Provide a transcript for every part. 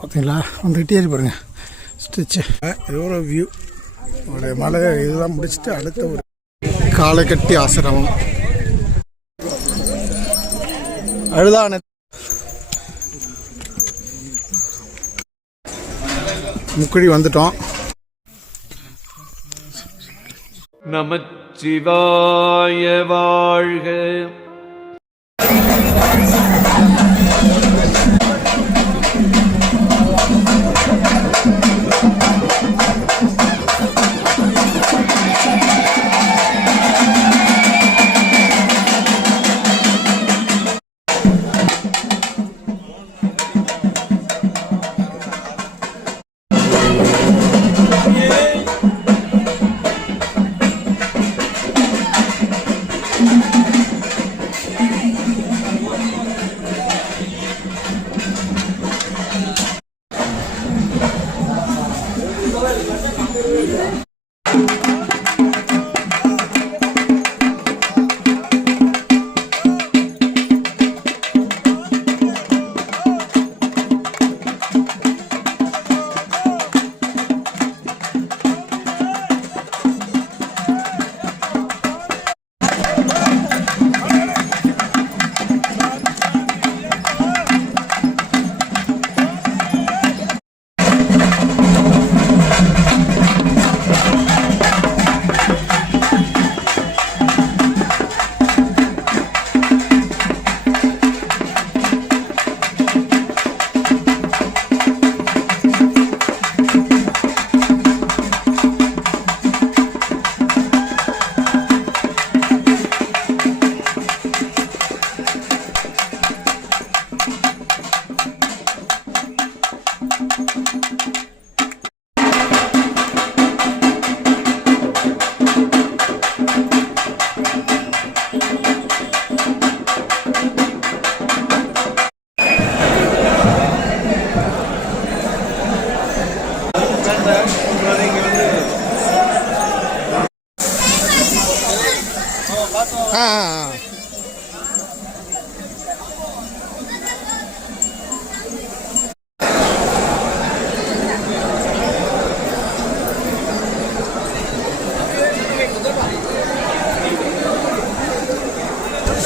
பார்த்தீங்களா வந்துக்கிட்டே பாருங்க ஸ்டிச்சு எவ்வளோ வியூ ஒரு மலை இதெல்லாம் முடிச்சுட்டு அடுத்த ஒரு காலக்கட்டி ஆசிரமம் அழுதான முக்குழி வந்துட்டோம். நமச்சிவாய வாழ்க.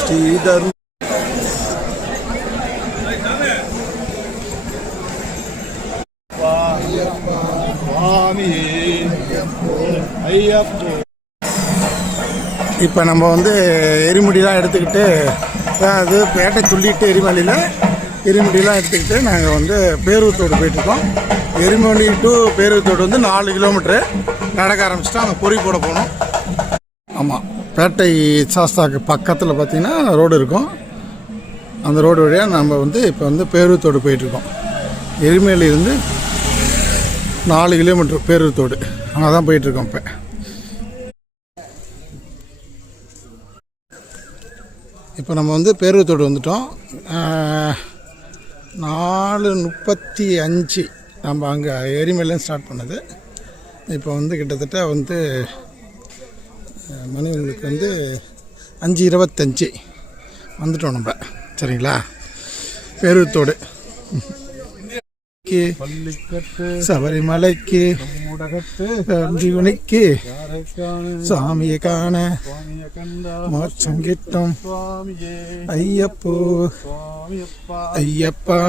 ஸ்ரீதர் இப்போ நம்ம வந்து எரிமுடிலாம் எடுத்துக்கிட்டு அது பேட்டை துள்ளிட்டு எரிமுடிலாம் எடுத்துக்கிட்டு நாங்கள் வந்து பேரூத்தோடு போயிட்டுருக்கோம். எரிமுடி டு பேரூத்தோடு வந்து 4 கிலோமீட்ரு நடக்க ஆரம்பிச்சிட்டோம். அங்கே பொறி போட போனோம். ஆமாம், பேட்டை சாஸ்தாக்கு பக்கத்தில் பார்த்திங்கன்னா ரோடு இருக்கும். அந்த ரோடு வழியாக நம்ம வந்து இப்போ வந்து பேரூத்தோடு போயிட்டுருக்கோம். எரிமலையிலேருந்து 4 கிலோமீட்ரு பேரூத்தோடு அங்கே தான் போயிட்டுருக்கோம். இப்போ நம்ம வந்து பேரூத்தோடு வந்துட்டோம். 4:35 நம்ம அங்கே எரிமலையிலேருந்து ஸ்டார்ட் பண்ணது. இப்போ வந்து கிட்டத்தட்ட வந்து மணி உங்களுக்கு வந்து 5:25 வந்துட்டோம் நம்ம. சரிங்களா? பேரூத்தோடு சபரிமலைக்கு ஜீவனிக்கு சாமியை காண மோட்சம் கிட்டும் ஐயப்போ ஐயப்பா.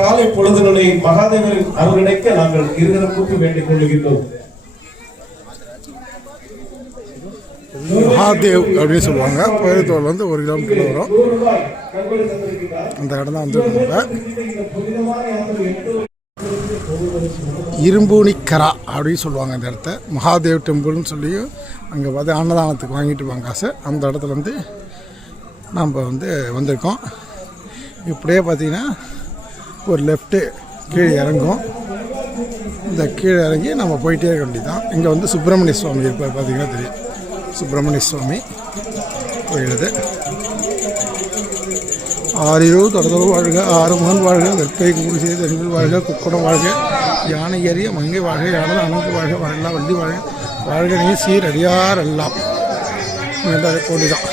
காலை பொழுதுகளை மகாதேவரின் அருள்நினைக்க நாங்கள் இருதரப்புக்கு வேண்டிக் கொள்ளுகின்றோம். மகாதேவ் அப்படின்னு சொல்லுவாங்க. பேரூத்தோடு வந்து 1 கிலோமீட்டர் வரும். அந்த இடம் தான் வந்து இரும்பூனிக்கரா அப்படின்னு சொல்லுவாங்க. அந்த இடத்த மகாதேவ் டெம்பிள்னு சொல்லி அங்கே பார்த்து அன்னதானத்துக்கு வாங்கிட்டு வாங்க காசு. அந்த இடத்துல வந்து நம்ம வந்து வந்திருக்கோம். இப்படியே பார்த்திங்கன்னா ஒரு லெஃப்ட்டு கீழே இறங்கும். இந்த கீழே இறங்கி நம்ம போயிட்டே இருக்க வேண்டியதான். இங்கே வந்து சுப்பிரமணிய சுவாமி இருப்பார், பார்த்திங்கன்னா தெரியும். சுப்பிரமணிய சுவாமி கோயிலுது. ஆரிரோ தொடர்பு வாழ்க, ஆறுமுகன் வாழ்க, வெப்பை குடிசை தென்பில் வாழ்க, குக்குடம் வாழ்க, யானை ஏறிய மங்கை வாழ்க யானது அணங்கு வாழ்க வாழலா வள்ளி வாழ்க வாழ்க நீ சீரடியார் எல்லாம் கோடிதான்.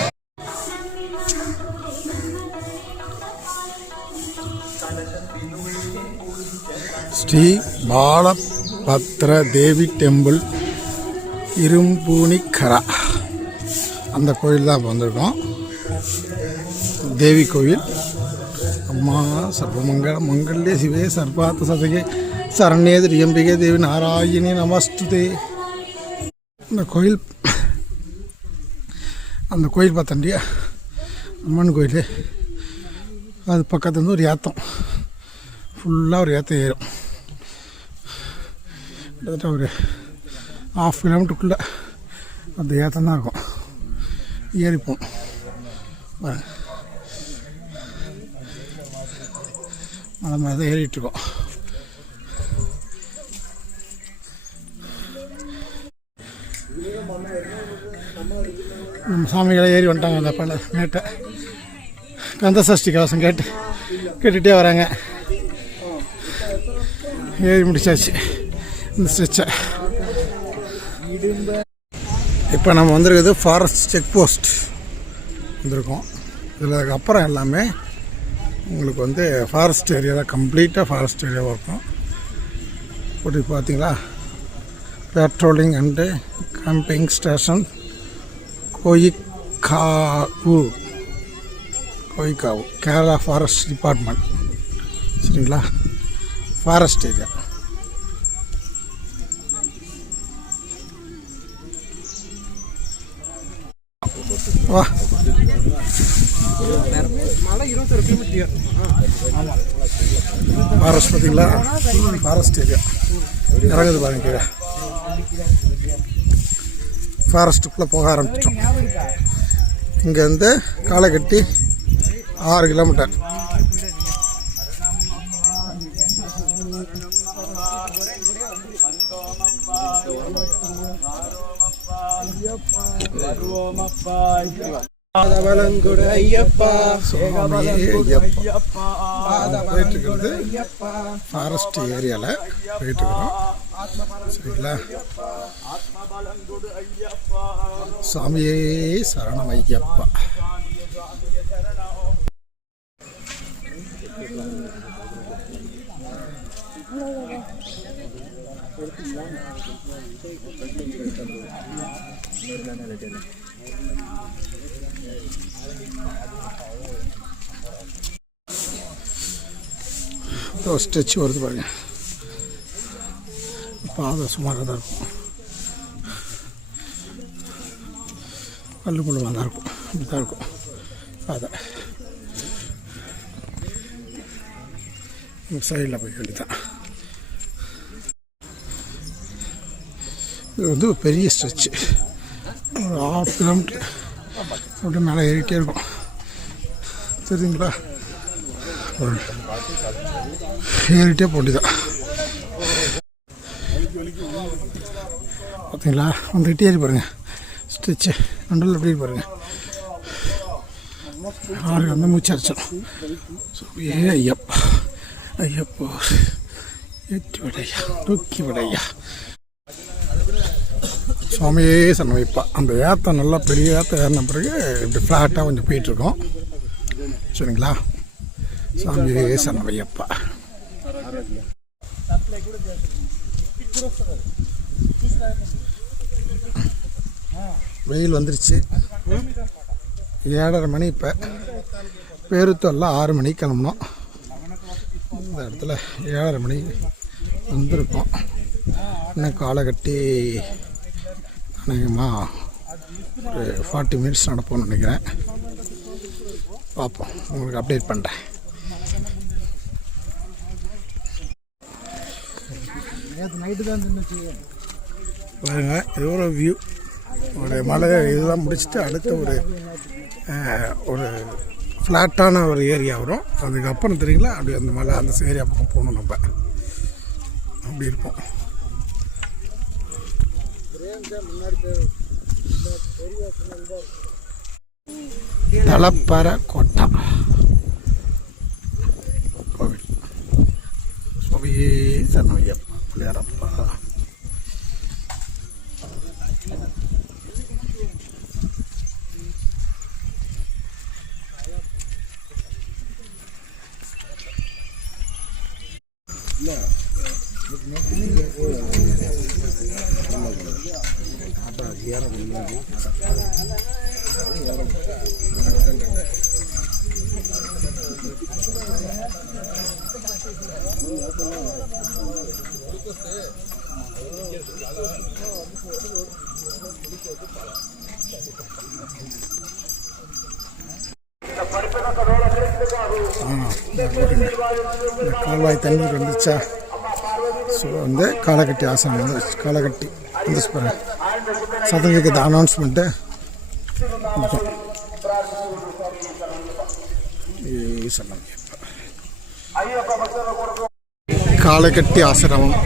ஸ்ரீ பாலபத்ர தேவி டெம்பிள் இரும்பூனிக்கரா அந்த கோயில் தான் வந்திருக்கோம். தேவி கோயில். அம்மா சர்வமங்கள மங்கள்ய சிவே சர்வார்த்த சதகே சரண்யே திரியம்பிகே தேவி நாராயணி நமஸ்துதே. அந்த கோயில் பார்த்தாண்டியா அம்மன் கோயில். அது பக்கத்துலேருந்து ஒரு ஏத்தம், ஃபுல்லாக ஒரு ஏத்தம் ஏறும். கிட்டத்தட்ட ஒரு 1/2 கிலோமீட்டருக்குள்ளே அந்த ஏத்தம் தான் இருக்கும். ஏறிப்போம். மலை மேலே தான் ஏறிட்டுருக்கோம். நம்ம சாமிகளை ஏறி வந்துட்டாங்க. அந்த பல மேட்டை கந்த சஷ்டி கவசம் கேட்டுகிட்டே வராங்க. ஏறி முடிச்சாச்சு இந்த ஸ்ட்ரெச்சை. இப்போ நம்ம வந்திருக்கிறது ஃபாரஸ்ட் செக் போஸ்ட் வந்திருக்கோம். இதில் அதுக்கப்புறம் எல்லாமே உங்களுக்கு வந்து ஃபாரஸ்ட் ஏரியா தான், கம்ப்ளீட்டாக ஃபாரஸ்ட் ஏரியாவாக இருக்கும். போட்டு பார்த்தீங்களா, பெட்ரோலிங் அண்டு கேம்பிங் ஸ்டேஷன் கோயிக்காவு கேரளா ஃபாரஸ்ட் டிபார்ட்மெண்ட். சரிங்களா, ஃபாரஸ்ட் ஏரியா. வா, ஃபாரஸ்ட் பார்த்தீங்களா, ஃபாரஸ்ட் ஏரியா இறங்குது பாருங்க. கீழே ஃபாரஸ்ட்டுக்குள்ளே போக ஆரம்பிச்சிட்டோம். இங்கேருந்து காலைக்கட்டி 6 கிலோமீட்டர். போயிட்டுருக்கிறது ஃபாரஸ்ட் ஏரியாவில் போயிட்டுருக்குறோம். சரிங்களா, சாமியே சரணம் ஐயப்பா. ஸ்ட்ரெச் வருது பாருங்க. பாதை சுமாராக தான் இருக்கும், கல்லு முள்ளுமாக தான் இருக்கும். இப்படி தான் இருக்கும் பாதை. சைடில் போய் வேண்டியதான். இது வந்து ஒரு பெரிய ஸ்ட்ரெச்சு. ஒரு 1/2 கிலோமீட்டர் அப்படியே மேலே ஏறிட்டே இருக்கும். தெரியுங்களா, ஏறிட்டே போட்டிதான். பார்த்தீங்களா, வந்துகிட்டே ஏறி பாருங்க. ஸ்ட்ரெச்சு நண்டில் எப்படி பாருங்க. ஆறு வந்து மூச்சு அரைச்சிடும். ஐயப்பா ஐயப்போ ஏற்றி விடையா, தூக்கி விடையா. சுவாமியே சரணம் வைப்பா. அந்த ஏத்தம் நல்லா பெரிய ஏத்தம் ஏறின பிறகு இப்படி ஃப்ளாட்டாக கொஞ்சம் போயிட்டுருக்கோம். சரிங்களா, சாமியே சரணம் வையப்பா. வெயில் வந்துருச்சு. 7:30 மணி. இப்போ பேருத்தெல்லாம் 6 மணிக்கு கிளம்புனோம். இந்த இடத்துல 7:30 மணி வந்திருக்கோம். இன்னும் காலை கட்டி அநேகமாக ஒரு 40 மினிட்ஸ் நடப்போம்னு நினைக்கிறேன். பார்ப்போம், உங்களுக்கு அப்டேட் பண்ணுறேன். நைட்டு தான் பாருங்க, இது ஒரு வியூ. ஒரு மலை இதெல்லாம் முடிச்சுட்டு அடுத்த ஒரு ஃப்ளாட்டான ஒரு ஏரியா வரும். அதுக்கப்புறம் தெரியுங்களா, அப்படி அந்த மலை அந்த ஏரியா பக்கம் போகணும். நம்ம அப்படி இருப்போம். தலப்பர கோட்டா கோவில். சரணம் ஐயப்பா. ஏறப்பா. கால்வாய் தண்ணீர் வந்துச்சா. ஸோ வந்து காலக்கட்டி ஆசனம் வந்து காலக்கட்டி வந்துச்சு பாருங்க. சத்தம் கேட்குது அனௌன்ஸ்மெண்ட்டு. காலக்கட்டி ஆசிரமம்.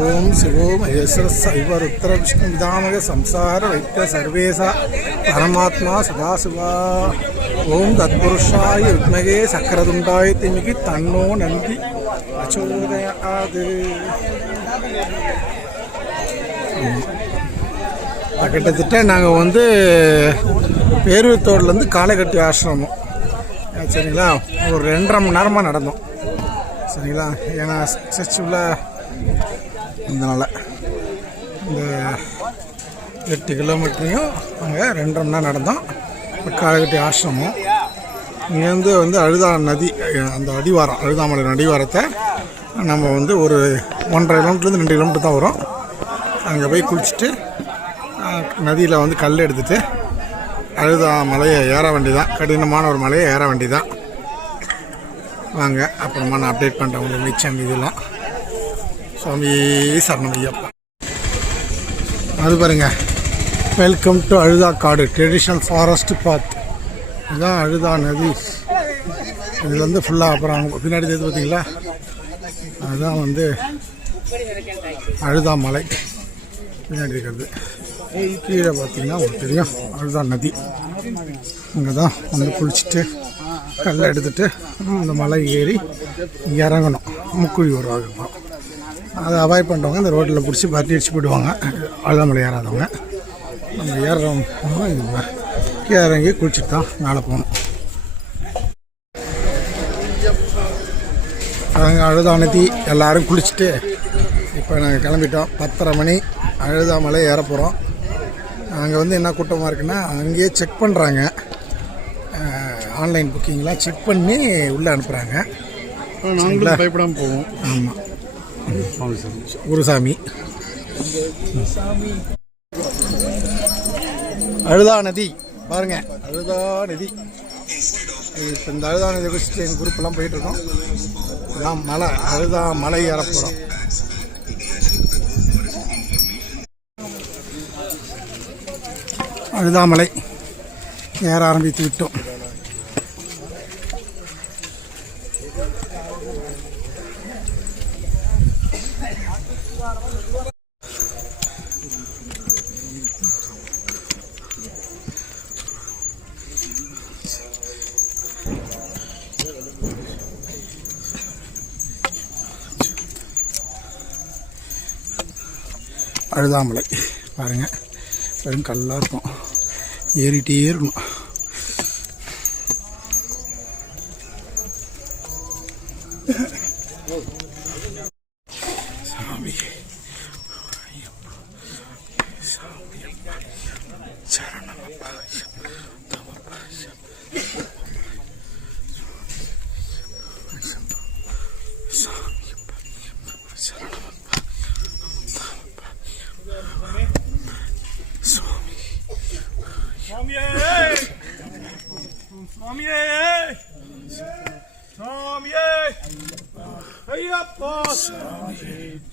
ஓம் சிவோ மகேஸ்வர சைவ ருத்ர விஷ்ணு விதாமக சம்சார வைத்த சர்வேசா பரமாத்மா சதாசிவா. ஓம் தத்புருஷாய வித்மகே சக்கரதுண்டாய திமிகி தன்னோ நந்தி அச்சோதயாது. கிட்டத்தட்ட நாங்கள் வந்து பேருத்தோடுலேருந்து காலக்கட்டி ஆசிரமம் சரிங்களா, ஒரு 2.5 மணி நேரமாக நடந்தோம் சரிங்களா. ஏன்னா சர்ச்சுள்ள இதனால் இந்த 8 கிலோமீட்டரையும் அங்கே 2.5 மணி நேரம் நடந்தோம். காலக்கட்டி ஆசிரமம் இங்கேருந்து வந்து அழுதா நதி, அந்த அடிவாரம் அழுதாமலை அடிவாரத்தை நம்ம வந்து ஒரு 1.5 கிலோமீட்டர்லேருந்து 2 கிலோமீட்டர் தான் வரும். அங்கே போய் குளிச்சுட்டு நதியில் வந்து கல் எடுத்துகிட்டு அழுதா மலையை ஏற வேண்டி தான். கடினமான ஒரு மலையை ஏற வேண்டி தான். வாங்க அப்புறமா நான் அப்டேட் பண்ணுறேன் உங்களுக்கு மிச்சம் இதெல்லாம். சுவாமி சரணம் ஐயப்பா. அது பாருங்க, வெல்கம் டு அழுதா காடு ட்ரெடிஷ்னல் ஃபாரஸ்ட் பாத். இதுதான் அழுதா நதி. இதில் வந்து ஃபுல்லாக அப்புறம் பின்னாடி தெரியுது பார்த்தீங்களா, அதுதான் வந்து அழுதா மலை பின்னாடி இருக்கிறது. கீழே பார்த்தீங்கன்னா உங்களுக்கு தெரியும் அழுதா நதி. இங்கே தான் வந்து குளிச்சுட்டு கல்லை எடுத்துகிட்டு இந்த மலை ஏறி இறங்கணும். முக்குழி உருவாகும். அதை அவாய்ட் பண்ணுறவங்க இந்த ரோட்டில் பிடிச்சி பட்டி அடிச்சு போயிடுவாங்க. அழுதாமலை ஏறாதவங்க. நம்ம ஏறுறவங்க இறங்கி குளிச்சுட்டு தான் மேலே போகணும். அங்கே அழுதா நதி எல்லோரும் குளிச்சுட்டு இப்போ நாங்கள் கிளம்பிட்டோம். 10:30 மணி அழுதாமலை ஏற போகிறோம். அங்கே வந்து என்ன கூட்டமாக இருக்குன்னா, அங்கேயே செக் பண்ணுறாங்க. ஆன்லைன் புக்கிங்லாம் செக் பண்ணி உள்ளே அனுப்புகிறாங்க. நாங்களும் பயப்படாமல் போவோம். ஆமாம், குருசாமி. அழுதா நதி பாருங்க, அழுதா நதி. இப்போ இந்த அழுதா நதி குடிச்சிட்டு எங்கள் குரூப்பெல்லாம் போயிட்டுருக்கோம். எல்லாம் மலை அழுதா மலை ஏற போகிறோம். அழுதாமலை ஏற ஆரம்பித்து விட்டோம். அழுதாமலை பாருங்கள், வெறும் கல்லாக இருக்கும். ஏறிட்டே இருக்கணும். சாமி சரணமப்பா.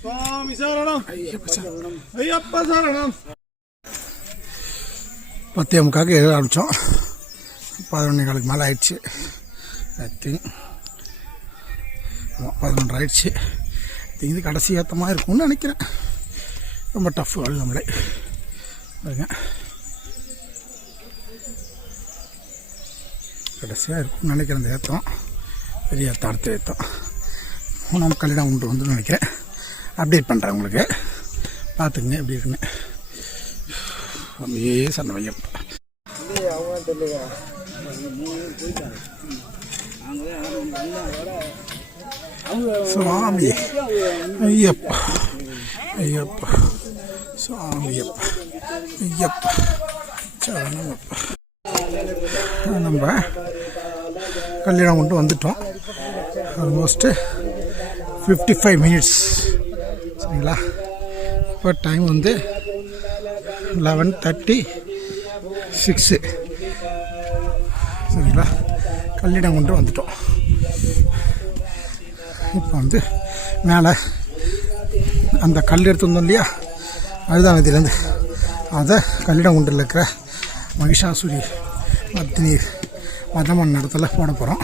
சுவாமி சரணம் ஐயப்பா சரணம். 10:45 எழுத ஆரம்பித்தோம். 11:15 மேலே ஆயிடுச்சு. ஐ திங்க் 11 ஆயிடுச்சு. இது கடைசி ஏற்றமாக இருக்கும்னு நினைக்கிறேன். ரொம்ப டஃப் அழுதாமலை பாருங்க. கடைசியாக இருக்கும்னு நினைக்கிறேன். இந்த ஏற்றம் பெரிய ஏற்றம், அடுத்த ஏற்றம் 3ஆம் கல்லிடம் உண்டு வந்து நினைக்கிறேன். அப்டேட் பண்ணுறேன் உங்களுக்கு. பார்த்துங்க எப்படி இருக்குன்னு. அப்படியே சன்னவையம் சுவாமி ஐயப்பா ஐயப்பா சுவாமி ஐயப்பா ஐயப்பா சரணமப்பா. நம்ம கல்யாணம் கொண்டு வந்துட்டோம். ஆல்மோஸ்ட்டு 55 மினிட்ஸ் சரிங்களா. இப்போ டைம் வந்து 11:36 சரிங்களா. கல்யாணம் கொண்டு வந்துட்டோம். இப்போ வந்து மேலே அந்த கல் எடுத்து வந்தோம் இல்லையா, அதுதான் நதியிலேருந்து அதை கல்யாணம் குண்டில் இருக்கிற மகிஷாசுரி மத்தினி மதமன் இடத்துல போட போகிறோம்.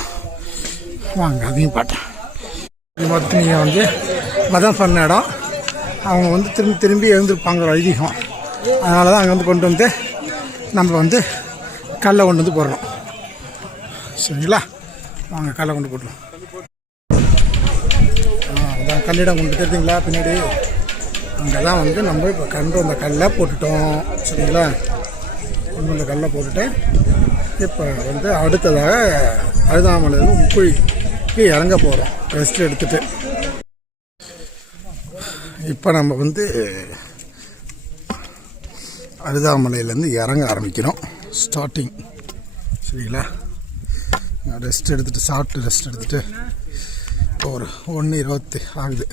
வாங்க அதையும் பார்த்தேன். மத்தினியை வந்து மதம் பண்ண இடம். அவங்க வந்து திரும்பி திரும்பி எழுந்திருப்பாங்க ஒரு ஐதீகம். அதனால தான் அங்கே வந்து கொண்டு வந்து நம்ம வந்து கல்லை கொண்டு வந்து போடுறோம் சரிங்களா. வாங்க கல்லை கொண்டு போட்டுருவோம். அதான் கல்லிடம் கொண்டு தெரியுங்களா பின்னாடி. அங்கே தான் வந்து நம்ம இப்போ கண்டு வந்த கல்லை போட்டுட்டோம் சரிங்களா. கொண்டு வந்த கல்லை போட்டுட்டு இப்போ வந்து அடுத்ததாக அழுதாமலையில் முக்குழிக்கு இறங்க போகிறோம் ரெஸ்ட் எடுத்துகிட்டு. இப்போ நம்ம வந்து அழுதாமலையிலேருந்து இறங்க ஆரம்பிக்கிறோம். ஸ்டார்டிங் சரிங்களா. ரெஸ்ட் எடுத்துகிட்டு சாப்பிட்டு ரெஸ்ட் எடுத்துகிட்டு ஒரு 1:20 ஆகுது.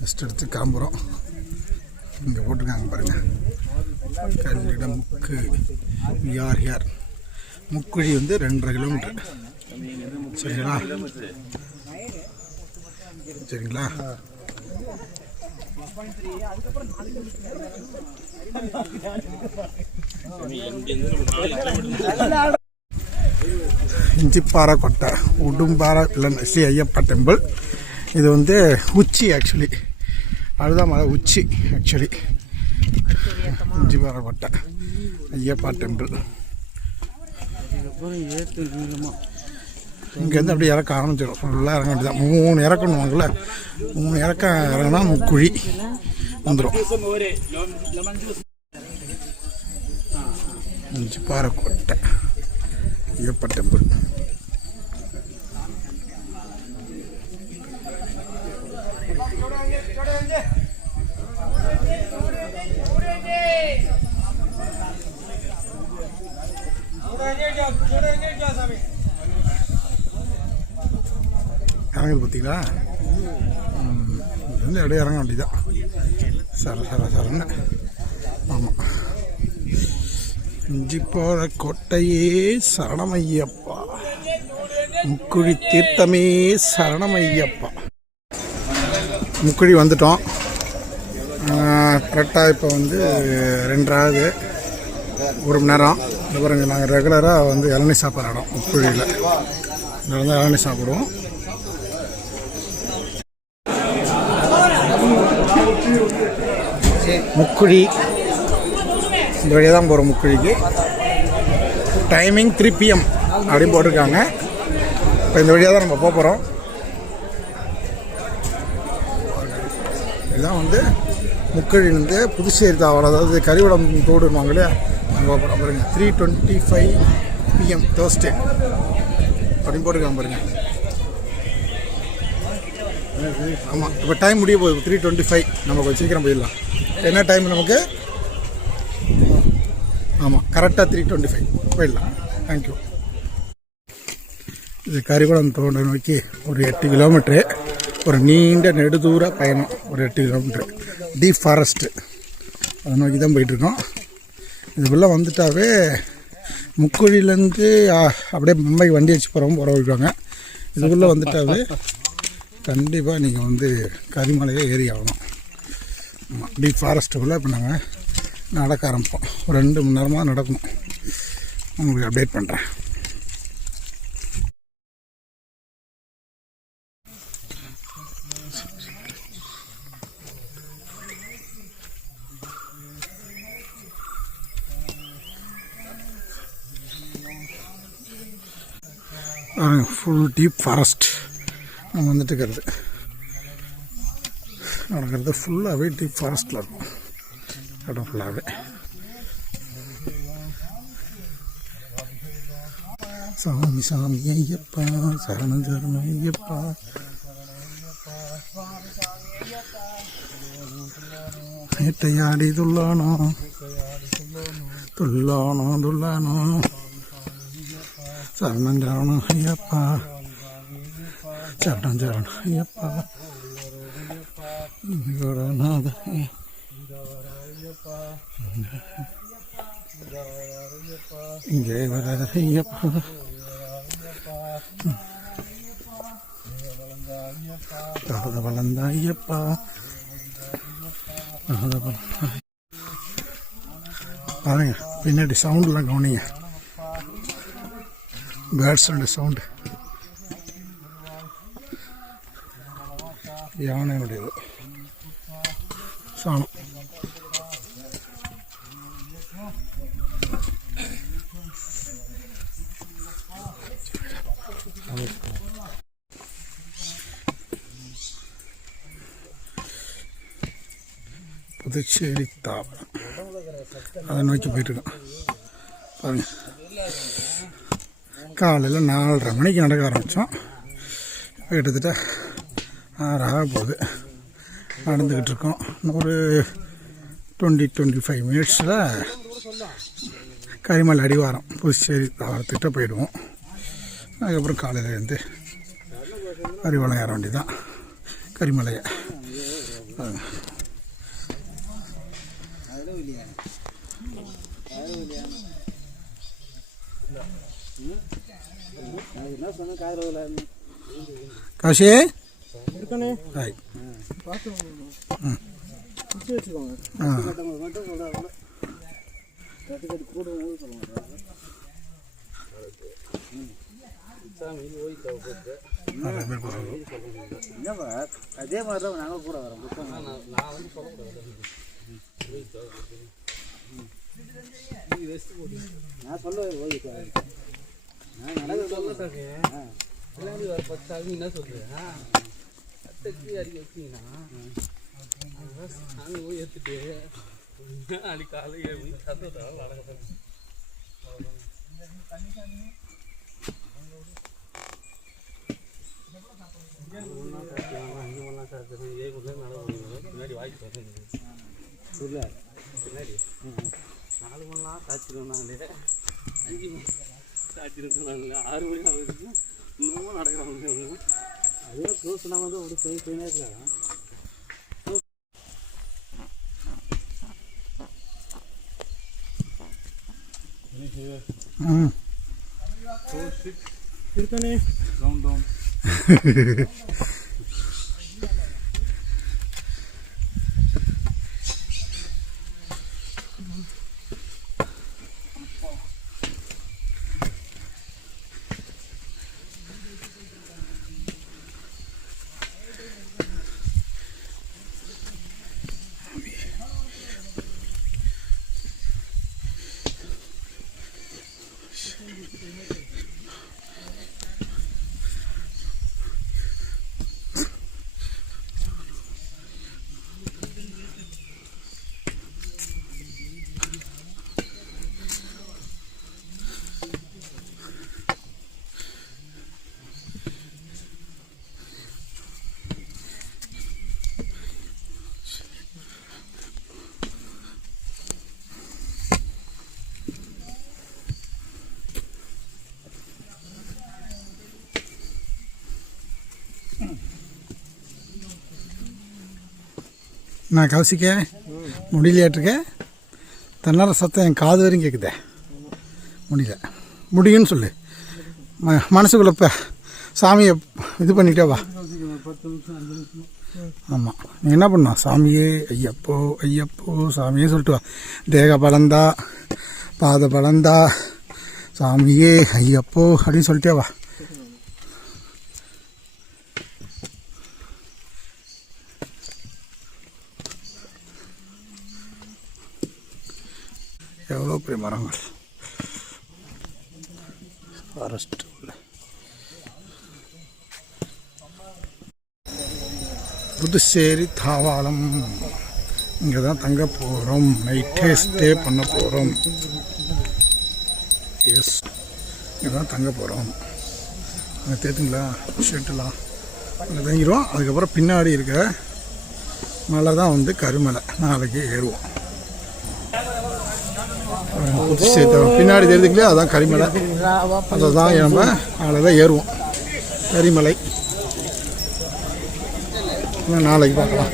ரெஸ்ட் எடுத்து கிளம்புறோம். இங்கே போட்டிருக்காங்க பாருங்கள், கல்லிடம் முக்கு யார் யார். முக்குழி வந்து 2.5 கிலோமீட்டர் சரிங்களா சரிங்களா. இஞ்சிப்பாறை கொட்டை உடும்பாறை இல்லைன்னு ஸ்ரீ ஐயப்பா டெம்பிள். இது வந்து உச்சி ஆக்சுவலி, அதுதான் மலை உச்சி ஆக்சுவலி. இஞ்சிப்பாறை கொட்டை ஐயப்பா டெம்பிள். இங்கேருந்து அப்படியே இறக்க ஆரம்பிச்சிடும். ஃபுல்லாக இறங்க வேண்டியதான். 3 இறக்கணுவாங்கள்ல, 3 இறக்கம் இறங்கினா முக்குழி வந்துடும். இஞ்சிப்பாறை கொட்டை ஐயப்பா டெம்பிள். இறங்குது பார்த்தீங்களா. இது வந்து அப்படியே இறங்க வேண்டியதான் சர சர சரன்னு. ஆமாம், இஞ்சிப்பாறை கொட்டையே சரணமையப்பா, முக்குழி தீர்த்தமே சரணமையப்பா. முக்குழி வந்துட்டோம். கரெக்டாக இப்போ வந்து 2:30 1 மணி நேரம். இந்த பாருங்க, நாங்கள் ரெகுலராக வந்து இளநீ சாப்பிட்ற இடம் முக்குழியில். இதில் வந்து இளநீ சாப்பிடுவோம். முக்குழி இந்த வழியாக தான் போகிறோம். முக்குழிக்கு டைமிங் 3 PM அப்படின்னு போட்டிருக்காங்க. இப்போ இந்த வழியாக தான் நம்ம போக போகிறோம். இதுதான் வந்து முக்குழிலேருந்து புதுச்சேரி தாவரம், அதாவது கரிவடம் தோடுவாங்க இல்லையா, அங்கே போக போகிறோம். பாருங்க 3:25 PM தேர்ஸ்டே அப்படின்னு போட்டிருக்காங்க பாருங்க. ஆமாம், இப்போ டைம் முடிய போகுது 3:25. நம்ம கொஞ்சம் சீக்கிரம் போயிடலாம். என்ன டைம் நமக்கு? ஆமாம், கரெக்டாக 3:25 போயிடலாம். தேங்க்யூ. இது கரிகுளம் தோண்டை நோக்கி ஒரு 8 கிலோமீட்ரு. ஒரு நீண்ட நெடுதூர பயணம். ஒரு 8 கிலோமீட்ரு டீப் ஃபாரஸ்ட்டு, அதை நோக்கி தான் போயிட்டுருக்கோம். இதுக்குள்ளே வந்துட்டாவே முக்குழிலேருந்து அப்படியே மும்பை வண்டி வச்சு போகிற வைப்பாங்க. இதுக்குள்ளே வந்துட்டாவே கண்டிப்பாக நீங்கள் வந்து கரிமலையே ஏறி ஆகணும். ஆமாம், டீப் ஃபாரஸ்ட்டுக்குள்ளே இப்போ நாங்கள் நடக்க ஆரம்பிப்போம். ஒரு 2 மணி நேரமாக நடக்கணும். உங்களுக்கு அப்டேட் பண்ணுறேன். ஃபுல் டீப் ஃபாரஸ்ட் நம்ம வந்துட்டு இருக்கிறது. நடக்கிறது ஃபுல்லாகவே டீப் ஃபாரஸ்ட்டில் இருக்கும் இடம் ஃபுல்லாகவே. சாமி சாமி ஐயப்பா சரணம் சரணம் ஐயப்பா. வேட்டையாடி துள்ளானோ துள்ளானோ துள்ளானோ சரணம் சரணம் ஐயப்பா சரணம் சரணம் ஐயப்பா. இங்கே வர ஐயப்பா வளர்ந்த ஐயப்பா பாருங்க பின்னாடி சவுண்டெலாம் கவனிங்க, பேர்ட்ஸோட சவுண்டு. யானையுடையது சாணம். புதுச்சேரி தாவரம் அதை நோக்கி போயிட்டுருக்கோம் பாருங்க. காலையில் 4:30 மணிக்கு நடக்க ஆரம்பித்தோம். கிட்டத்தட்ட 6 ஆக போகுது. நடந்துக்கிட்டு இருக்கோம். ஒரு 20-25 மினிட்ஸில் கரிமலை அடிவாரம் புதுச்சேரி தாவரத்துக்கிட்ட போயிடுவோம். அதுக்கப்புறம் காலையில் இருந்து அறிவலம் ஏற வேண்டியதான் கரிமலையை. காசி ஹாய். அதே மாதிரி தான் நாங்கள் கூட வரோம். நான் வந்து நான் சொல்லுவேன் ஓய்வு நான் நடக்க சொல்ல எல்லாமே ஒரு 10 சாமி என்ன சொல்கிறேன் அத்தைக்கு அறிக்கை வச்சிங்கன்னா சாமி போய் எடுத்துட்டு நாளைக்கு காலையில் சந்தோஷம் நடக்க பின்னாடி வாய்ப்பு சொல்ல பின்னாடி 4 மணி நேரம் காய்ச்சிருந்தாங்களே, 5 மணி காய்ச்சிருந்தாங்களே, 6 மணி ஆகுது இன்னமும் நடக்கிறாங்க. அதுவே க்ளோஸ் பண்ணாமல் தான் ஒரு போயினே இருக்காங்க. இருக்கானே டவுன் டவுன் நான் கௌசிக்க முடியலையாட்டிருக்க. தன்னார சத்தம் என் காது வரையும் கேட்குதே. முடியல முடியும்னு சொல்லு. மனசுக்குள்ள இப்போ சாமியை இது பண்ணிட்டே வா. ஆமாம், நீ என்ன பண்ணா சாமியே ஐயப்போ ஐயப்போ சாமியே சொல்லிட்டு வா. தேக பலந்தா பாத பலந்தா சாமியே ஐயப்போ அப்படின்னு சொல்லிட்டே வா. எவ்வளோ பெரிய மரங்கள் ஃபாரஸ்ட் உள்ள. புதுச்சேரி தாவாளம். இங்கே தான் தங்க போகிறோம், நைட்டே ஸ்டே பண்ண போகிறோம். எஸ், இங்கே தான் தங்க போகிறோம். அங்கே தேத்துங்களா ஷெட்டெல்லாம் அங்கே தங்கிடுவோம். அதுக்கப்புறம் பின்னாடி இருக்க மலை தான் வந்து கருமலை, நாளைக்கு ஏறுவோம். புதுச்சேரி பின்னாடி தெரிஞ்சுக்கலையே அதான் கரிமலை, அதை தான் நம்ம நாளை தான் ஏறுவோம். கரிமலை நாளைக்கு பார்க்கலாம்.